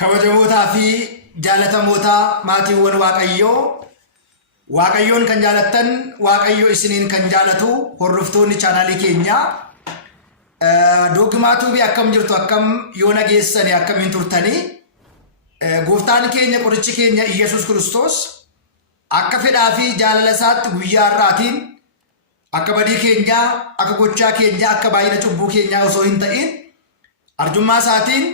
kabajamoota fi jaalatamoota maatiiwwan waaqayyoon kan jaalattan waaqayyo isiniin kan jaalatu hordoftoonni chaanaalii keenya dogmaatu bi akkam jirtu akkam yoo nageessani akkamiin turtani gooftaan keenya qorichi keenya Iyesuus Kiristoos akka fedhaa fi jaalala isaatti guyyaa har'aatiin akka badii keenya akka gochaa keenya akka baay'ina cubbuu keenya osoo hin ta'in arjummaa isaatiin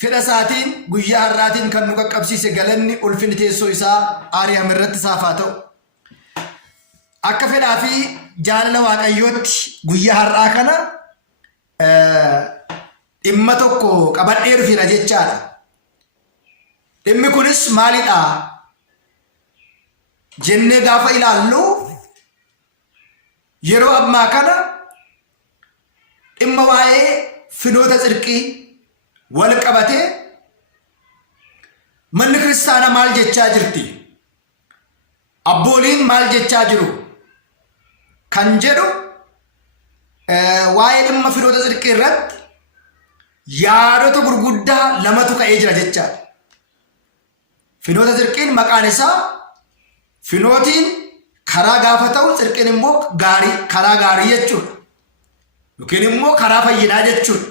fedha isaatiin guyyaa har'aatiin kan nu qaqqabsiise galanni ulfinni teessoo isaa Aariyaam irratti isaaf haa ta'u. Akka fedhaa fi jaalala waaqayyootti guyyaa har'aa kana dhimma tokko qabadhee dhufeera jechaadha. Dhimmi kunis maalidha jennee gaafa ilaallu yeroo ammaa kana dhimma waa'ee finoota tsirqii wal qabatee manni kiristaanaa maal jechaa jirti? Abbooliin maal jechaa jiru? Kan jedhu waa'ee dhimma finoota tsirqii irratti yaadota gurguddaa lamatu ka'ee jira jechaadha. Finoota tsirqiin maqaan isaa finootiin karaa gaafa ta'u tsirqiin immoo karaa gaarii jechuudha. Yookiin immoo karaa fayyinaa jechuudha.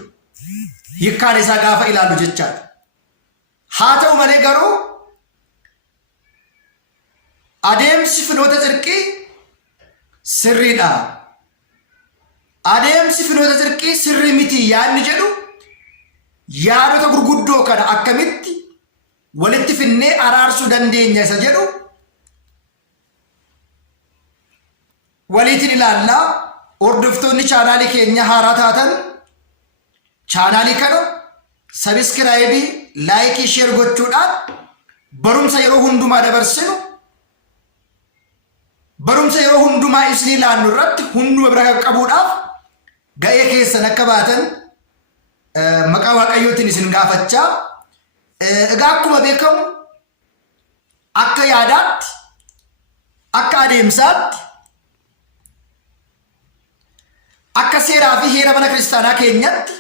Hiikkaan isaa gaafa ilaallu jechaadha. Haa ta'u malee garuu adeemsi finoota tsirqii sirriidha. Adeemsi finoota tsirqii sirrii miti yaadni jedhu yaadota gurguddoo kana akkamitti walitti finnee araarsuu dandeenya isa jedhu waliitiin ilaallaa. Hordoftoonni chaanaalii keenya haaraa taatan chaanaalii kana sabiskiraayibii laayikii sheer gochuudhaan barumsa yeroo hundumaa dabarsinu barumsa yeroo hundumaa isinii laannu irratti hunduma bira qaqqabuudhaaf ga'ee keessan akka baatan maqaa waaqayyootiin isin gaafachaa. Egaa akkuma beekamu akka yaadaatti akka adeemsaatti akka seeraa fi heera mana kiristaanaa keenyatti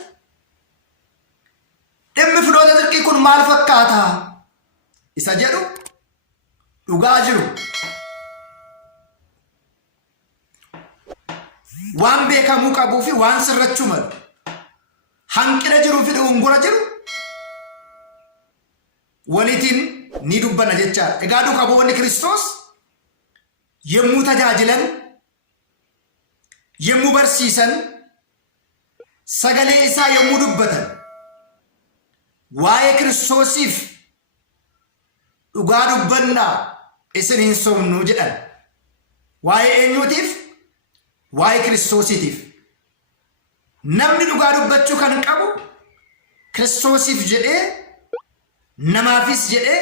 dhimmi finoota tsirqii kun maal fakkaata isa jedhu dhugaa jiru waan beekamuu qabuu fi waan sirrachuu malu hanqina jiruu fi dogongora jiru walitiin ni dubbanna jechaadha. Egaa duukaa bu'oonni Kiristoos yemmuu tajaajilan yemmuu barsiisan sagalee isaa yemmuu dubbatan waa'ee Kiristoosiif dhugaa dubbannaa isin hin sobnu jedhan. Waa'ee eenyuutiif? Waa'ee Kiristoosiitiif. Namni dhugaa dubbachuu kan qabu Kiristoosiif jedhee namaafis jedhee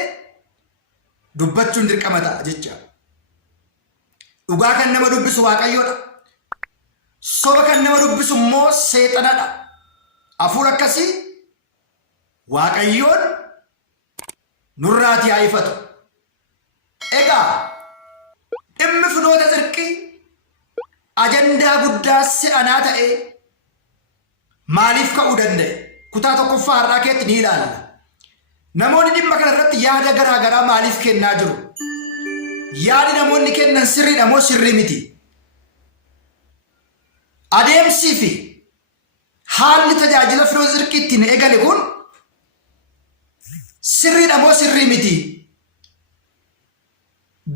dubbachuun dirqama ta'a jecha. Dhugaa kan nama dubbisu Waaqayyoodha. Soba kan nama dubbisu immoo seexanadha. Hafuura akkasii Waaqayyoon nurraati haa ifatu. Egaa dhimmi finoota tsirqii ajandaa guddaa se'anaa ta'ee maaliif ka'uu danda'e? Kutaa tokkoffaa har'aa keetti ni ilaalla. Namoonni dhimma kana irratti yaada garaagaraa maaliif kennaa jiru? Yaadi namoonni kennan sirriidha moo sirrii miti? Adeemsii fi haalli tajaajila finoota tsirqii ittiin eegale kun sirriidha moo sirrii miti?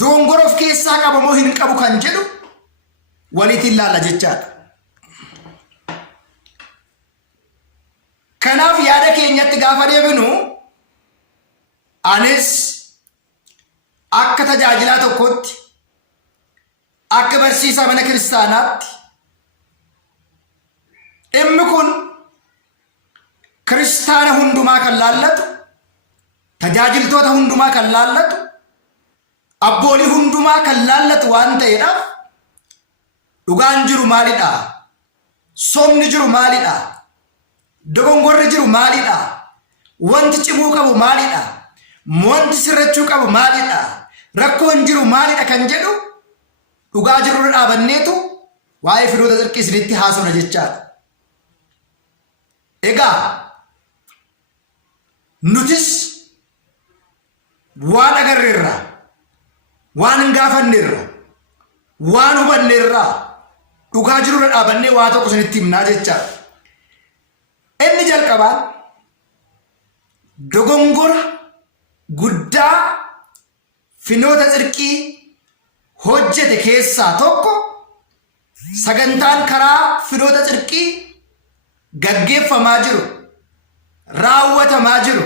Dogongora of keessaa qaba moo hin qabu kan jedhu waliitiin ilaalla jechaadha. Kanaaf yaada keenyatti gaafa deebinu anis akka tajaajilaa tokkotti akka barsiisaa mana kiristaanaatti dhimmi kun kiristaana hundumaa kan laallatu, tajaajiltoota hundumaa kan laallatu, abboolii hundumaa kan laallatu waan ta'eedhaaf dhugaan jiru maalidha? Sobni jiru maalidha? dogongorri jiru maalidha? Wanti cimuu qabu maalidha? Wanti sirrachuu qabu maalidha? Rakkoon jiru maalidha kan jedhu dhugaa jirurra dhaabanneetu waa'ee firoota tsirqii isinitti haasofna jechaadha. Egaa nutis waan agarreerra, waan gaafanneerra, waan hubanneerra dhugaa jirurra dhaabannee waa tokko isinitti himnaa jechaadha. Inni jalqabaan dogongora guddaa firoota tsirqii hojjete keessaa tokko sagantaan karaa firoota tsirqii gaggeeffamaa jiru, raawwatamaa jiru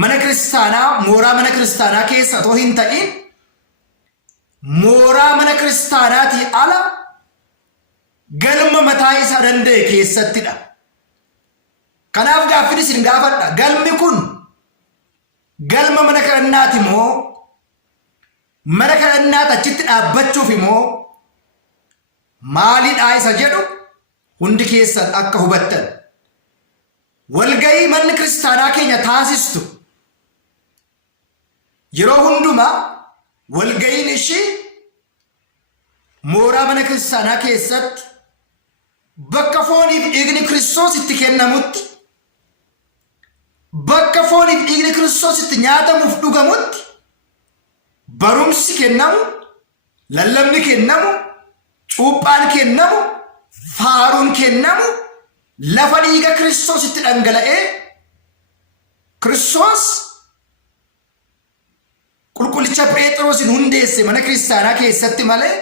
mana kiristaanaa, mooraa mana kiristaanaa keessa otoo hin ta'in mooraa mana kiristaanaatii ala galma mataa isaa danda'e keessattidha. Kanaaf gaaffii isin gaafadha. Galmi kun galma mana kadhannaati moo mana kadhannaati achitti dhaabbachuuf moo maalidha isa jedhu hundi keessan akka hubattan. Walgahii manni kiristaanaa keenya taasistu yeroo hundumaa walgahiin ishii mooraa mana kiristaanaa keessatti bakka fooniif dhiigni Kiristoos itti kennamutti, bakka fooniif dhiigni Kiristoos itti nyaatamuuf dhugamutti barumsi kennamu, lallabni kennamu, cuuphaan kennamu, faaruun kennamu, lafa dhiiga Kiristoos itti dhangala'ee Kiristoos qulqullicha Phexrosin hundeesse mana kiristaanaa keessatti malee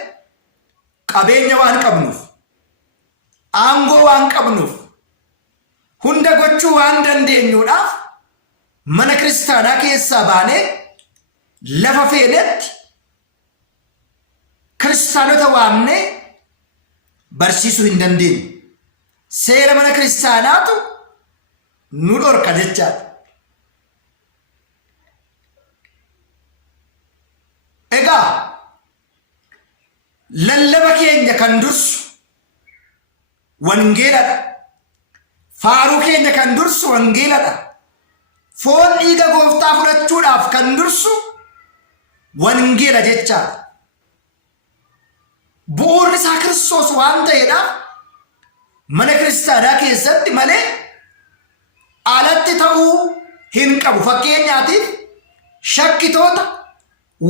qabeenya waan qabnuuf, aangoo waan qabnuuf, hunda gochuu waan dandeenyuudhaaf mana kiristaanaa keessaa baanee lafa feenetti kiristaanota waamnee barsiisuu hin dandeenyu. Seera mana kiristaanaatu nu dhorka jechaadha. Egaa lallaba keenya kan dursu wangeeladha. Faaruu keenya kan dursu wangeeladha. Foon dhiiga gooftaa fudhachuudhaaf kan dursu wangeela jechaadha. Bu'uurri isaa Kiristoos waan ta'eedhaaf mana kiristaanaa keessatti malee alatti ta'uu hin qabu. Fakkeenyaatiif shakkitoota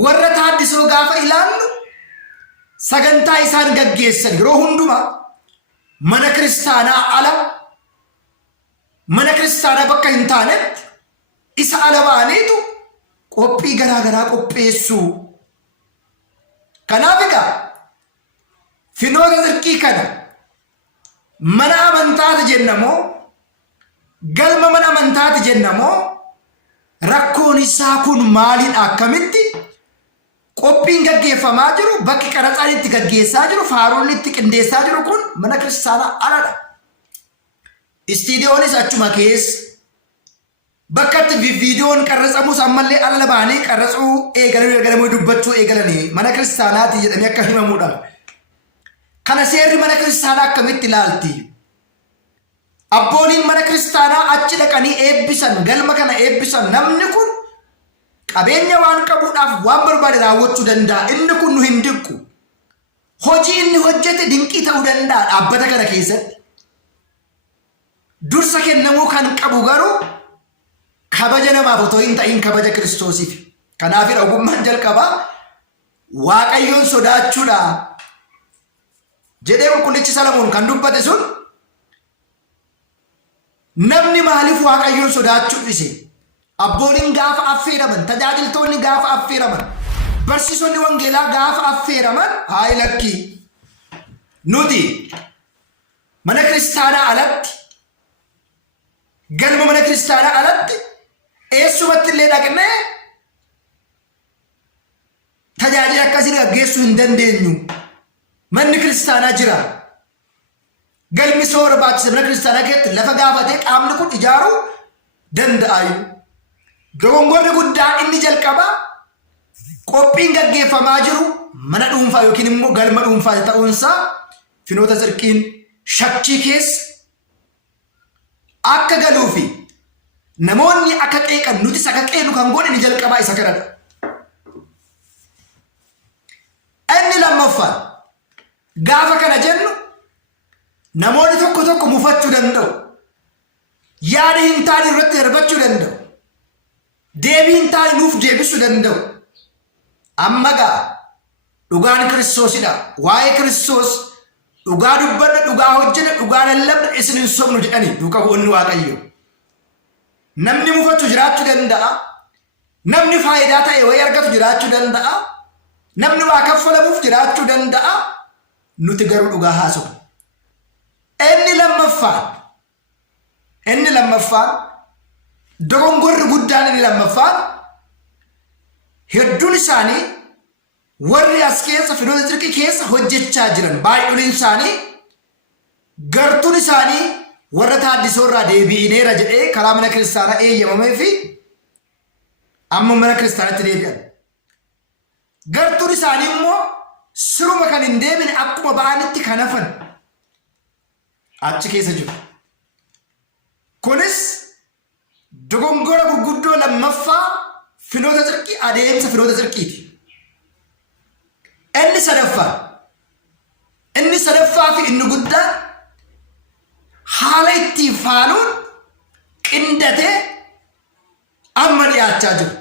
warra taaddisoo gaafa ilaallu sagantaa isaan gaggeessan yeroo hundumaa mana kiristaanaa ala, mana kiristaanaa bakka hin taanetti isa ala baaniitu qophii garaagaraa qopheessuu. Kanaaf egaa firoota tsirqii kana mana amantaati jennamoo galma mana amantaati jennamoo rakkoon isaa kun maalidha? Akkamitti qophiin gaggeeffamaa jiru, bakki qaraxaan itti gaggeessaa jiru, faaruun itti qindeessaa jiru kun mana kiristaanaa aladha. Istiidiyoonis achuma keessa bakka itti viidiyoon qarratsamus ammallee ala baanii qarratsuu eegalamuu dubbachuu eegalanii mana kiristaanaati jedhamee akka himamuudha. Kana seerri mana kiristaanaa akkamitti ilaalti? Abbooliin mana kiristaanaa achi dhaqanii eebbisan, galma kana eebbisan, namni kun qabeenya waan qabuudhaaf waan barbaade raawwachuu danda'a. Inni kun nu hin dinqu. Hojii inni hojjete dinqii ta'uu danda'a dhaabbata kana keessatti. Dursa kennamuu kan qabu garuu kabaja namaaf otoo hin ta'in kabaja Kiristoosiif. Kanaafidha ogummaan jalqabaa Waaqayyoon sodaachuudha jedhee qulqullichi Salamoon kan dubbate sun namni maaliif Waaqayyoon sodaachuu dhise? Abbooliin gaafa affeeraman, tajaajiltoonni gaafa affeeraman, barsiisonni wangeelaa gaafa affeeraman haa lakkii nuti mana kiristaanaa alatti, galma mana kiristaanaa alatti eessumatti illee dhaqnee tajaajila akkasii gaggeessuu hin dandeenyu. Manni kiristaanaa jira. Galmi soo barbaachisa mana kiristaanaa keessatti lafa gaafatee qaamni kun ijaaruu danda'ayu. Dogongorri guddaan inni jalqabaa qophiin gaggeeffamaa jiru mana dhuunfaa yookiin immoo galma dhuunfaa ta'uunsaa finoota zirqiin shakkii keessa akka galuu fi namoonni akka qeeqan nutis akka qeenu kan goone ni jalqabaa isa kanadha. Inni lammaffaan gaafa kana jennu namoonni tokko tokko mufachuu danda'u. Yaada hin taane irratti darbachuu danda'u. Deebii hin taane nuuf deebisuu danda'u. Amma gaa dhugaan Kiristoosidha. Waa'ee Kiristoos dhugaa dubbanna, dhugaa hojjenna, dhugaa lallabna, isin hin sobnu jedhanii duukaa bu'oonni Waaqayyo. Namni mufatu jiraachuu danda'a. Namni faayidaa ta'e wayii argatu jiraachuu danda'a. Namni waa kaffalamuuf jiraachuu danda'a. Nuti garuu dhugaa haasofna. Inni lammaffaan dogongorri guddaan inni lammaffaan hedduun isaanii warri as keessa finoota zirqii keessa hojjechaa jiran baay'een isaanii gartuun isaanii warra taaddisoo irraa deebi'ineera jedhee karaa mana kiristaanaa eeyyamamee fi amma mana kiristaanaatti deebi'an. Gartuun isaanii immoo siruma kan hin deebine akkuma ba'anitti kan hafan achi keessa jiru. Kunis dogongora gurguddoo lammaffaa finoota zirqii adeemsa finoota zirqiiti. Inni sadaffaa fi inni guddaan haala ittiin faaluun qindatee amma dhiyaachaa jiru.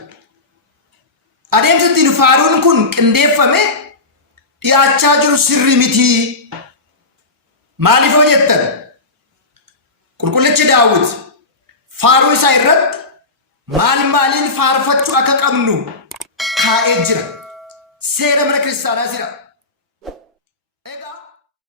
Adeemsa ittiin faaluun kun qindeeffamee dhiyaachaa jiru sirri mitii. Maaliif yoo jettan qulqullichi Daawit faaruu isaa irratti maaliin faarfachuu akka qabnu kaa'ee jira. Seera mana kiristaanaa jira.